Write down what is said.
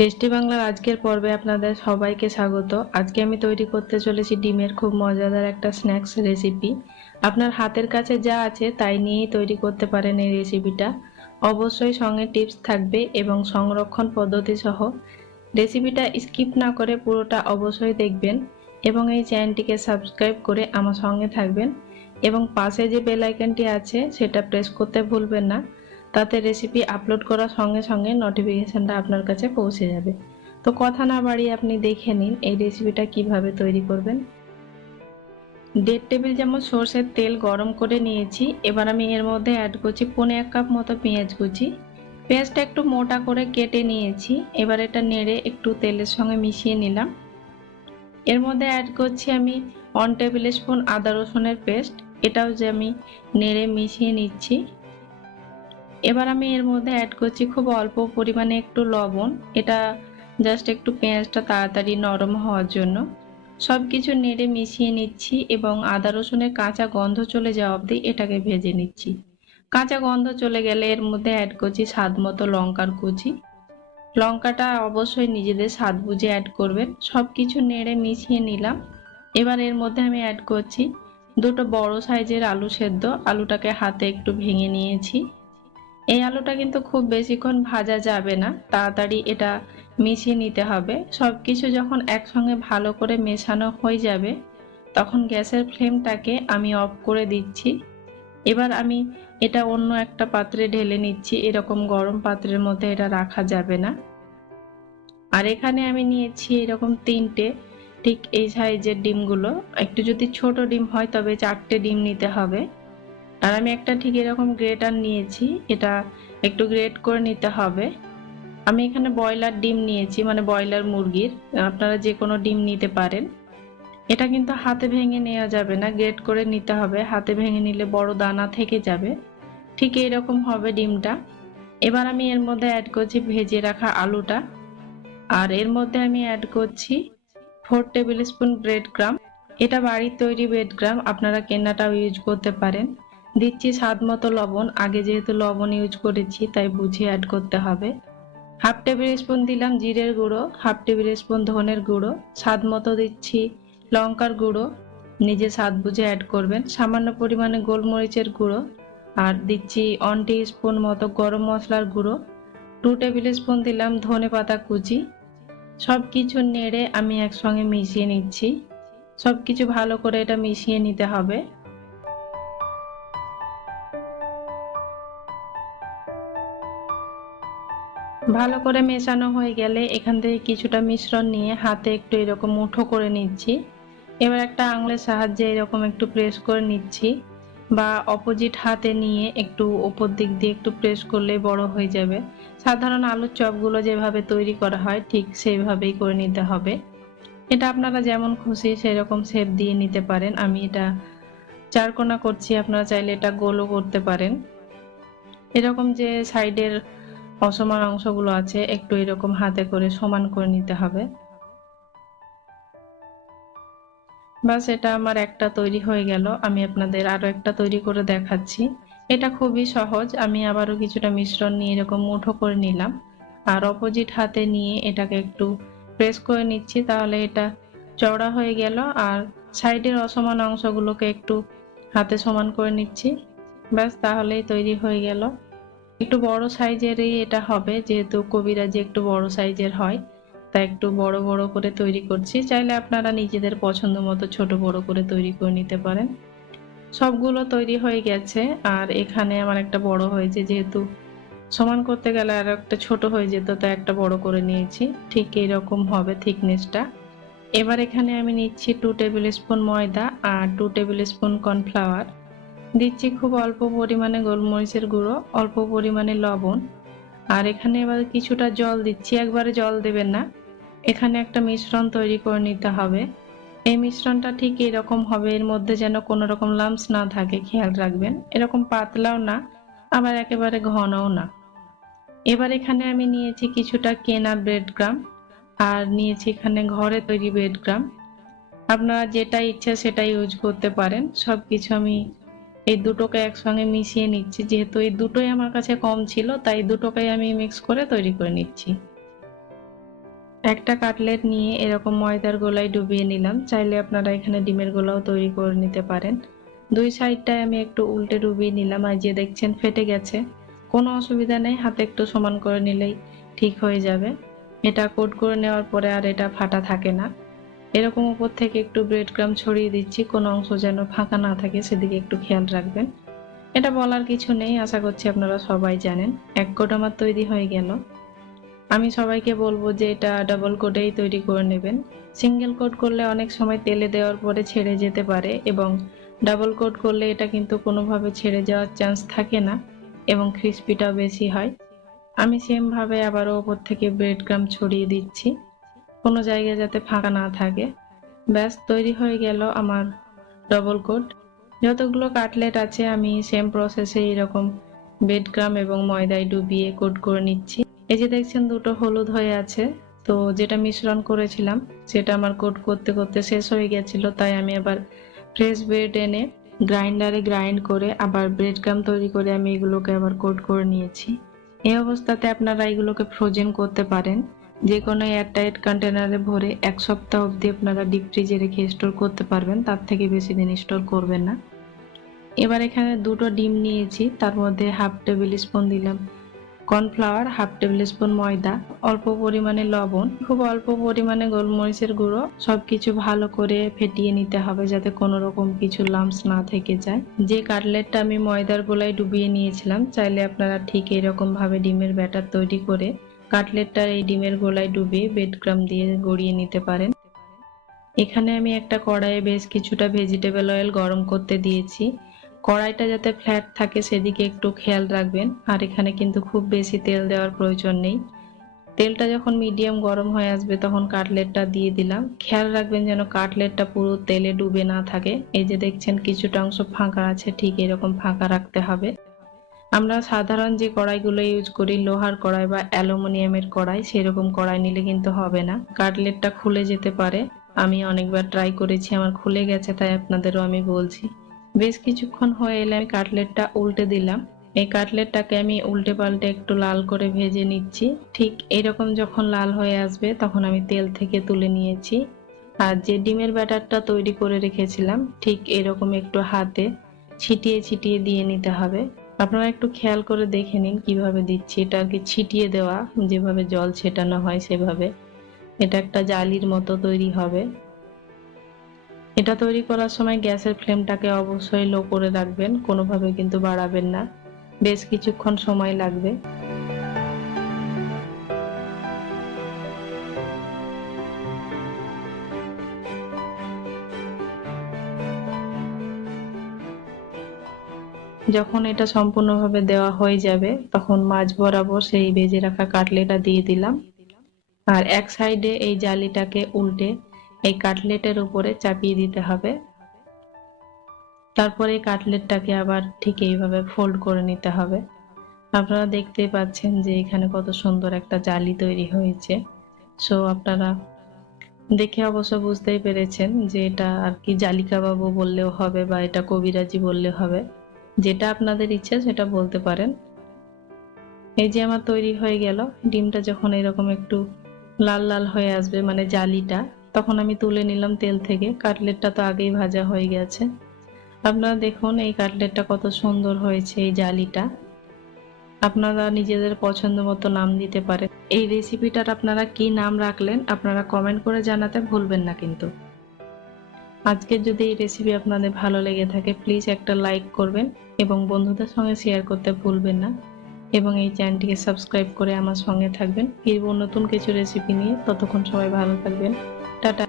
Tasty বাংলার আজকের পর্বে আপনাদের সবাইকে স্বাগত। আজকে আমি তৈরি করতে চলেছি ডিমের খুব মজাদার একটা স্ন্যাক্স রেসিপি। আপনার হাতের কাছে যা আছে তাই নিয়েই তৈরি করতে পারেন এই রেসিপিটা। অবশ্যই সঙ্গে টিপস থাকবে এবং সংরক্ষণ পদ্ধতি সহ। রেসিপিটা স্কিপ না করে পুরোটা অবশ্যই দেখবেন এবং এই চ্যানেলটিকে সাবস্ক্রাইব করে আমার সঙ্গে থাকবেন এবং পাশে যে বেল আইকনটি আছে সেটা প্রেস করতে ভুলবেন না। তাতে রেসিপি আপলোড করার সঙ্গে সঙ্গে নোটিফিকেশনটা আপনার কাছে পৌঁছে যাবে। তো কথা না বাড়িয়ে আপনি দেখে নিন এই রেসিপিটা কিভাবে তৈরি করবেন। 1.5 টেবিল চামচ সরষের তেল গরম করে নিয়েছি। এবার আমি এর মধ্যে অ্যাড করছি 1.25 কাপ মতো পেঁয়াজ কুচি। পেঁয়াজটা একটু মোটা করে কেটে নিয়েছি। এবার এটা নেড়ে একটু তেলের সঙ্গে মিশিয়ে নিলাম। এর মধ্যে অ্যাড করছি আমি 1 টেবিল স্পুন আদা রসুনের পেস্ট। এটাও যে আমি নেড়ে মিশিয়ে নিচ্ছি। এবার আমি এর মধ্যে অ্যাড করছি খুব অল্প পরিমাণে একটু লবণ। এটা জাস্ট একটু পেঁয়াজটা তাড়াতাড়ি নরম হওয়ার জন্য। সবকিছু নেড়ে মিশিয়ে নিচ্ছি এবং আদা রসুনের কাঁচা গন্ধ চলে যাওয়া অবধি এটাকে ভেজে নিচ্ছি। কাঁচা গন্ধ চলে গেলে এর মধ্যে অ্যাড করছি স্বাদ মতো লঙ্কার কুচি। লঙ্কাটা অবশ্যই নিজেদের স্বাদ বুঝে অ্যাড করবেন। সবকিছু নেড়ে মিশিয়ে নিলাম। এবার এর মধ্যে আমি অ্যাড করছি দুটো বড় সাইজের আলু সেদ্ধ। আলুটাকে হাতে একটু ভেঙে নিয়েছি। এই আলুটা কিন্তু খুব বেশিক্ষণ ভাজা যাবে না, তাড়াতাড়ি এটা মিশিয়ে নিতে হবে। সবকিছু যখন একসঙ্গে ভালো করে মেশানো হয়ে যাবে তখন গ্যাসের ফ্লেমটাকে আমি অফ করে দিচ্ছি। এবার আমি এটা অন্য একটা পাত্রে ঢেলে নিচ্ছি। এরকম গরম পাত্রের মধ্যে এটা রাখা যাবে না। আর এখানে আমি নিয়েছি এরকম 3টে ঠিক এই সাইজের ডিমগুলো। একটু যদি ছোট ডিম হয় তবে 4টে ডিম নিতে হবে। আর আমি একটা ঠিক এরকম গ্রেটার নিয়েছি, এটা একটু গ্রেট করে নিতে হবে। আমি এখানে ব্রয়লার ডিম নিয়েছি, মানে ব্রয়লার মুরগির। আপনারা যে কোনো ডিম নিতে পারেন। এটা কিন্তু হাতে ভেঙে নেওয়া যাবে না, গ্রেট করে নিতে হবে। হাতে ভেঙে নিলে বড় দানা থেকে যাবে। ঠিক এইরকম হবে ডিমটা। এবার আমি এর মধ্যে অ্যাড করছি ভেজে রাখা আলুটা। আর এর মধ্যে আমি অ্যাড করছি 4 টেবিল স্পুন ব্রেড ক্রাম্ব। এটা বাড়ির তৈরি ব্রেড ক্রাম্ব, আপনারা কেনাটাও ইউজ করতে পারেন। দিচ্ছি স্বাদ মতো লবণ। আগে যেহেতু লবণ ইউজ করেছি তাই বুঝে অ্যাড করতে হবে। 1/2 টেবিল স্পুন দিলাম জিরের গুঁড়ো, 1/2 টেবিল স্পুন ধনের গুঁড়ো, স্বাদ মতো দিচ্ছি লঙ্কার গুঁড়ো, নিজে স্বাদ বুঝে অ্যাড করবেন। সামান্য পরিমাণে গোলমরিচের গুঁড়ো, আর দিচ্ছি 1 টিস্পুন মতো গরম মশলার গুঁড়ো, 2 টেবিল স্পুন দিলাম ধনে পাতা কুচি। সবকিছু নেড়ে আমি একসঙ্গে মিশিয়ে নিচ্ছি। সবকিছু ভালো করে এটা মিশিয়ে নিতে হবে। ভালো করে মেশানো হয়ে গেলে এখান থেকে কিছুটা মিশ্রণ নিয়ে হাতে একটু এরকম মুঠো করে নিচ্ছি। এবার একটা আঙুলের সাহায্যে এরকম একটু প্রেস করে নিচ্ছি, বা অপোজিট হাতে নিয়ে একটু উপর দিক দিয়ে একটু প্রেস করলে বড় হয়ে যাবে। সাধারণ আলুর চপগুলো যেভাবে তৈরি করা হয় ঠিক সেইভাবেই করে নিতে হবে। এটা আপনারা যেমন খুশি সেরকম শেপ দিয়ে নিতে পারেন। আমি এটা চারকোনা করছি, আপনারা চাইলে এটা গোলও করতে পারেন। এরকম যে সাইডের অসমান অংশগুলো আছে একটু এরকম হাতে করে সমান করে নিতে হবে। বাস, এটা আমার একটা তৈরি হয়ে গেল। আমি আপনাদের আরো একটা তৈরি করে দেখাচ্ছি। এটা খুবই সহজ। আমি আবারও কিছুটা মিশ্রণ নিয়ে এরকম মুঠো করে নিলাম, আর অপোজিট হাতে নিয়ে এটাকে একটু প্রেস করে নিচ্ছি, তাহলে এটা চওড়া হয়ে গেল। আর সাইডের অসমান অংশগুলোকে একটু হাতে সমান করে নিচ্ছি। ব্যাস, তাহলেই তৈরি হয়ে গেল। একটু বড় সাইজেরই এটা হবে, যেহেতু কবিরাজি একটু বড় সাইজের হয়, তাই একটু বড় বড় করে তৈরি করছি। চাইলে আপনারা নিজেদের পছন্দ মতো ছোট বড় করে তৈরি করে নিতে পারেন। সবগুলো তৈরি হয়ে গেছে। আর এখানে আমার একটা বড় হয়েছে, যেহেতু সমান করতে গেলে আর একটা ছোট হয়ে যেত, তাই একটা বড় করে নিয়েছি। ঠিক এইরকম হবে থিকনেসটা। এবার এখানে আমি নিচ্ছি 2 টেবিল স্পুন ময়দা আর 2 টেবিল স্পুন কর্নফ্লাওয়ার। দিচ্ছি খুব অল্প পরিমাণে গোলমরিচের গুঁড়ো, অল্প পরিমাণে লবণ। আর এখানে এবার কিছুটা জল দিচ্ছি, একবারে জল দেবেন না। এখানে একটা মিশ্রণ তৈরি করে নিতে হবে। এই মিশ্রণটা ঠিক এরকম হবে, এর মধ্যে যেন কোনো রকম লাম্পস না থাকে, খেয়াল রাখবেন। এরকম পাতলাও না, আবার একেবারে ঘনও না। এবার এখানে আমি নিয়েছি কিছুটা কেনা ব্রেড ক্রাম্ব, আর নিয়েছি এখানে ঘরে তৈরি ব্রেড ক্রাম্ব। আপনারা যেটা ইচ্ছা সেটা ইউজ করতে পারেন। সবকিছু আমি এই দুটোকে একসঙ্গে মিশিয়ে নিচ্ছি। যেহেতু এই দুটোই আমার কাছে কম ছিল তাই দুটোকে আমি মিক্স করে তৈরি করে নিচ্ছি। একটা কাটলেট নিয়ে এরকম ময়দার গোলায় ডুবিয়ে নিলাম। চাইলে আপনারা এখানে ডিমের গোলাও তৈরি করে নিতে পারেন। দুই সাইডটায় আমি একটু উল্টে ডুবিয়ে নিলাম, আর যে দেখছেন ফেটে গেছে, কোনো অসুবিধা নেই, হাতে একটু সমান করে নিলেই ঠিক হয়ে যাবে। এটা কোট করে নেওয়ার পরে আর এটা ফাটা থাকে না। এরকম উপর থেকে একটু ব্রেড ক্রাম্ব ছড়িয়ে দিচ্ছি, কোনো অংশ যেন ফাঁকা না থাকে সেদিকে একটু খেয়াল রাখবেন। এটা বলার কিছু নেই, আশা করছি আপনারা সবাই জানেন। এক কোট আমার তৈরি হয়ে গেল। আমি সবাইকে বলবো যে এটা ডাবল কোটেই তৈরি করে নেবেন। সিঙ্গেল কোট করলে অনেক সময় তেলে দেওয়ার পরে ছেড়ে যেতে পারে, এবং ডাবল কোট করলে এটা কিন্তু কোনোভাবে ছেড়ে যাওয়ার চান্স থাকে না এবং ক্রিস্পিটাও বেশি হয়। আমি সেম ভাবে আবারও উপর থেকে ব্রেড ক্রাম্ব ছড়িয়ে দিচ্ছি, কোনো জায়গায় যাতে ফাঁকা না থাকে। ব্যাস, তৈরি হয়ে গেল আমার ডাবল কোট। যতগুলো কাটলেট আছে আমি সেম প্রসেসে এরকম ব্রেড ক্রাম্ব এবং ময়দায় ডুবিয়ে কোট করে নিচ্ছি। এই যে দেখছেন দুটো হলুদ হয়ে আছে, তো যেটা মিশ্রণ করেছিলাম সেটা আমার কোট করতে করতে শেষ হয়ে গেছিল, তাই আমি আবার ফ্রেশ ব্রেড এনে গ্রাইন্ডারে গ্রাইন্ড করে আবার ব্রেড ক্রাম্ব তৈরি করে আমি এগুলোকে আবার কোট করে নিয়েছি। এই অবস্থাতে আপনারা এগুলোকে ফ্রোজেন করতে পারেন, যে কোনো এয়ারটাইট কন্টেনারে ভরে 1 সপ্তাহ অবধি আপনারা ডিপ ফ্রিজে রেখে স্টোর করতে পারবেন, তার থেকে বেশি দিন স্টোর করবেন না। এবার এখানে দুটো ডিম নিয়েছি, তার মধ্যে হাফ টেবিল স্পুন দিলাম কর্নফ্লাওয়ার, হাফ টেবিল স্পুন ময়দা, অল্প পরিমাণে লবণ, খুব অল্প পরিমাণে গোলমরিচের গুঁড়ো, সবকিছু ভালো করে ফেটিয়ে নিতে হবে যাতে কোনো রকম কিছু লাম্পস না থেকে যায়। যে কাটলেটটা আমি ময়দার গোলায় ডুবিয়ে নিয়েছিলাম, চাইলে আপনারা ঠিক এরকম ভাবে ডিমের ব্যাটার তৈরি করে কাটলেটটা এই ডিমের গোলায় ডুবিয়ে ব্রেড ক্রাম্ব দিয়ে গড়িয়ে নিতে পারেন। এখানে আমি একটা কড়াইয়ে বেশ কিছুটা ভেজিটেবল অয়েল গরম করতে দিয়েছি। কড়াইটা যাতে ফ্ল্যাট থাকে সেদিকে একটু খেয়াল রাখবেন, আর এখানে কিন্তু খুব বেশি তেল দেওয়ার প্রয়োজন নেই। তেলটা যখন মিডিয়াম গরম হয়ে আসবে তখন কাটলেটটা দিয়ে দিলাম। খেয়াল রাখবেন যেন কাটলেটটা পুরো তেলে ডুবে না থাকে। এই যে দেখছেন কিছুটা অংশ ফাঁকা আছে, ঠিক এরকম ফাঁকা রাখতে হবে। আমরা সাধারণ যে কড়াইগুলো ইউজ করি, লোহার কড়াই বা অ্যালুমিনিয়ামের কড়াই, সেরকম কড়াই নিলে কিন্তু হবে না, কাটলেটটা খুলে যেতে পারে। আমি অনেকবার ট্রাই করেছি, আমার খুলে গেছে, তাই আপনাদেরও আমি বলছি। বেশ কিছুক্ষণ হয়ে এলে আমি কাটলেটটা উল্টে দিলাম। এই কাটলেটটাকে আমি উল্টে পাল্টে একটু লাল করে ভেজে নিচ্ছি। ঠিক এরকম যখন লাল হয়ে আসবে তখন আমি তেল থেকে তুলে নিয়েছি। আর যে ডিমের ব্যাটারটা তৈরি করে রেখেছিলাম ঠিক এরকম একটু হাতে ছিটিয়ে ছিটিয়ে দিয়ে নিতে হবে। আপনারা একটু খেয়াল করে দেখে নিন কিভাবে দিচ্ছি। এটা আর কি ছিটিয়ে দেওয়া, যেভাবে জল ছেটানো হয় সেভাবে। এটা একটা জালির মতো তৈরি হবে। এটা তৈরি করার সময় গ্যাসের ফ্লেমটাকে অবশ্যই লো করে রাখবেন, কোনোভাবে কিন্তু বাড়াবেন না। বেশ কিছুক্ষণ সময় লাগবে। যখন এটা সম্পূর্ণভাবে দেওয়া হয়ে যাবে তখন মাঝ বরাবর সেই ভেজে রাখা কাটলেটটা দিয়ে দিলাম, আর এক সাইডে এই জালিটাকে উল্টে এই কাটলেটের উপরে চাপিয়ে দিতে হবে। তারপরে কাটলেটটাকে আবার ঠিক এইভাবে ফোল্ড করে নিতে হবে। আপনারা দেখতেই পাচ্ছেন যে এখানে কত সুন্দর একটা জালি তৈরি হয়েছে। সো আপনারা দেখে অবশ্য বুঝতেই পেরেছেন যে এটা আর কি জালি কাবাবও বললেও হবে বা এটা কবিরাজি বললে হবে, যেটা আপনাদের ইচ্ছা সেটা বলতে পারেন। এই যে আমার তৈরি হয়ে গেল। ডিমটা যখন এরকম একটু লাল লাল হয়ে আসবে মানে জালিটা, তখন আমি তুলে নিলাম তেল থেকে। কাটলেটটা তো আগেই ভাজা হয়ে গেছে। আপনারা দেখুন এই কাটলেটটা কত সুন্দর হয়েছে। এই জালিটা আপনারা নিজেদের পছন্দ মতো নাম দিতে পারেন। এই রেসিপিটার আপনারা কি নাম রাখলেন আপনারা কমেন্ট করে জানাতে ভুলবেন না কিন্তু। আজকে যদি এই রেসিপি আপনাদের ভালো লেগে থাকে প্লিজ একটা লাইক করবেন এবং বন্ধুদের সঙ্গে শেয়ার করতে ভুলবেন না, এবং এই চ্যানেলটিকে সাবস্ক্রাইব করে আমার সঙ্গে থাকবেন। ফিরবো নতুন কিছু রেসিপি নিয়ে, ততক্ষণ সবাই ভালো থাকবেন। টাটা।